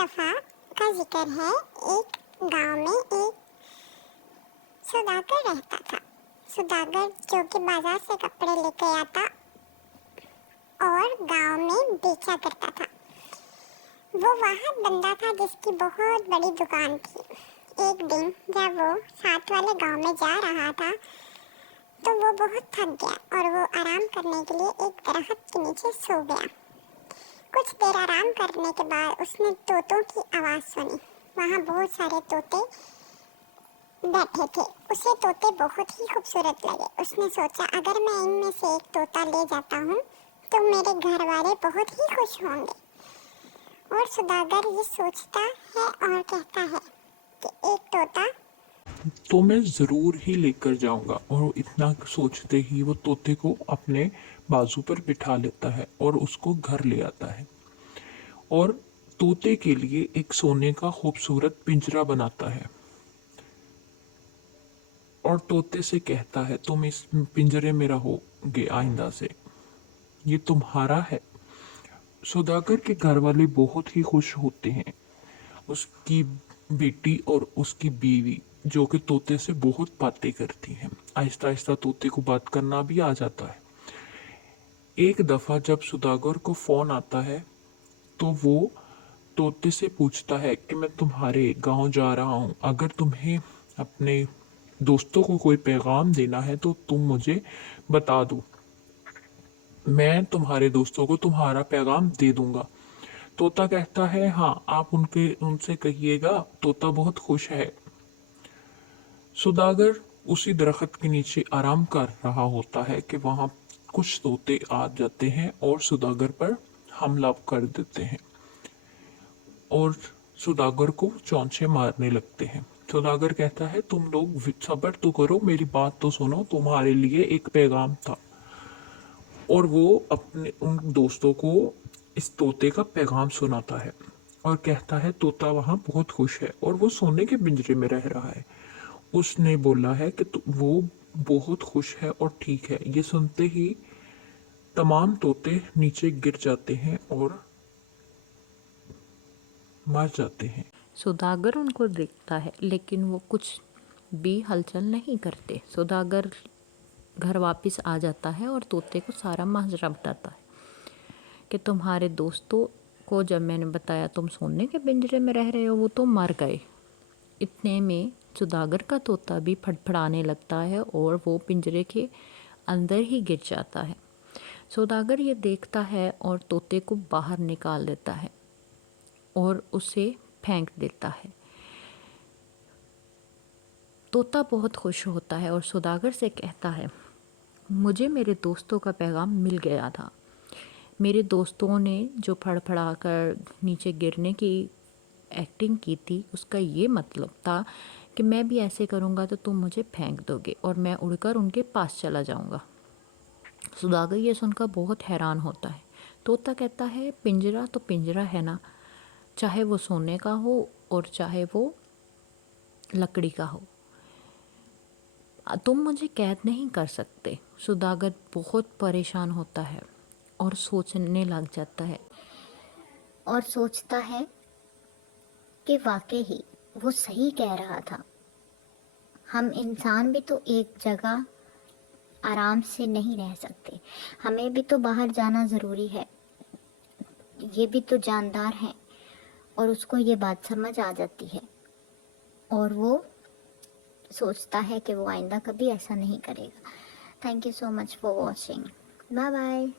दफ़ा का जिक्र है। एक गांव में एक सौदागर रहता था। सौदागर जो कि बाजार से कपड़े लेकर आता और गांव में बेचा करता था। वो वहाँ बंदा था जिसकी बहुत बड़ी दुकान थी। एक दिन जब वो साथ वाले गांव में जा रहा था तो वो बहुत थक गया और वो आराम करने के लिए एक दरख्त के नीचे सो गया। कुछ देर आराम करने के बाद उसने तोतों की आवाज़ सुनी। वहाँ बहुत सारे तोते बैठे थे। उसे तोते बहुत ही खूबसूरत लगे। उसने सोचा अगर मैं इनमें से एक तोता ले जाता हूँ तो मेरे घर वाले बहुत ही खुश होंगे। और सौदागर ये सोचता है और कहता है कि एक तोता तो मैं ज़रूर ही लेकर जाऊंगा। और इतना सोचते ही वो तोते को अपने बाजू पर बिठा लेता है और उसको घर ले आता है और तोते के लिए एक सोने का खूबसूरत पिंजरा बनाता है और तोते से कहता है तुम इस पिंजरे में रहोगे आइंदा से, ये तुम्हारा है। सौदागर के घर वाले बहुत ही खुश होते हैं। उसकी बेटी और उसकी बीवी जो कि तोते से बहुत बातें करती हैं, आहिस्ता आहिस्ता तोते को बात करना भी आ जाता है। एक दफ़ा जब सौदागर को फ़ोन आता है तो वो तोते से पूछता है कि मैं तुम्हारे गांव जा रहा हूँ, अगर तुम्हें अपने दोस्तों को कोई पैगाम देना है तो तुम मुझे बता दो, मैं तुम्हारे दोस्तों को तुम्हारा पैगाम दे दूंगा। तोता कहता है हाँ, आप उनसे कहिएगा, तोता बहुत खुश है। सौदागर उसी दरख्त के नीचे आराम कर रहा होता है कि वहां कुछ तोते आ जाते हैं और सौदागर पर हमला कर देते हैं और सौदागर को चौंचे मारने लगते हैं। सौदागर कहता है तुम लोग सब्र तो करो, मेरी बात तो सुनो, तुम्हारे लिए एक पैगाम था। और वो अपने उन दोस्तों को इस तोते का पैगाम सुनाता है और कहता है तोता वहाँ बहुत खुश है और वो सोने के पिंजरे में रह रहा है। उसने बोला है कि वो बहुत खुश है और ठीक है। ये सुनते ही तमाम तोते नीचे गिर जाते हैं और मर जाते हैं। सौदागर उनको देखता है लेकिन वो कुछ भी हलचल नहीं करते। सौदागर घर वापस आ जाता है और तोते को सारा माजरा बताता है कि तुम्हारे दोस्तों को जब मैंने बताया तुम सोने के पिंजरे में रह रहे हो वो तो मर गए। इतने में सौदागर का तोता भी फड़फड़ाने लगता है और वो पिंजरे के अंदर ही गिर जाता है। सौदागर ये देखता है और तोते को बाहर निकाल देता है और उसे फेंक देता है। तोता बहुत खुश होता है और सौदागर से कहता है मुझे मेरे दोस्तों का पैगाम मिल गया था। मेरे दोस्तों ने जो फड़फड़ा कर नीचे गिरने की एक्टिंग की थी उसका ये मतलब था कि मैं भी ऐसे करूँगा तो तुम मुझे फेंक दोगे और मैं उड़कर उनके पास चला जाऊँगा। सौदागर ये सुनकर बहुत हैरान होता है। तोता कहता है पिंजरा तो पिंजरा है ना, चाहे वो सोने का हो और चाहे वो लकड़ी का हो, तुम मुझे कैद नहीं कर सकते। सौदागर बहुत परेशान होता है और सोचने लग जाता है और सोचता है कि वाकई ही वो सही कह रहा था। हम इंसान भी तो एक जगह आराम से नहीं रह सकते, हमें भी तो बाहर जाना ज़रूरी है। ये भी तो जानदार हैं और उसको ये बात समझ आ जाती है और वो सोचता है कि वो आइंदा कभी ऐसा नहीं करेगा। Thank you so much for watching. Bye bye.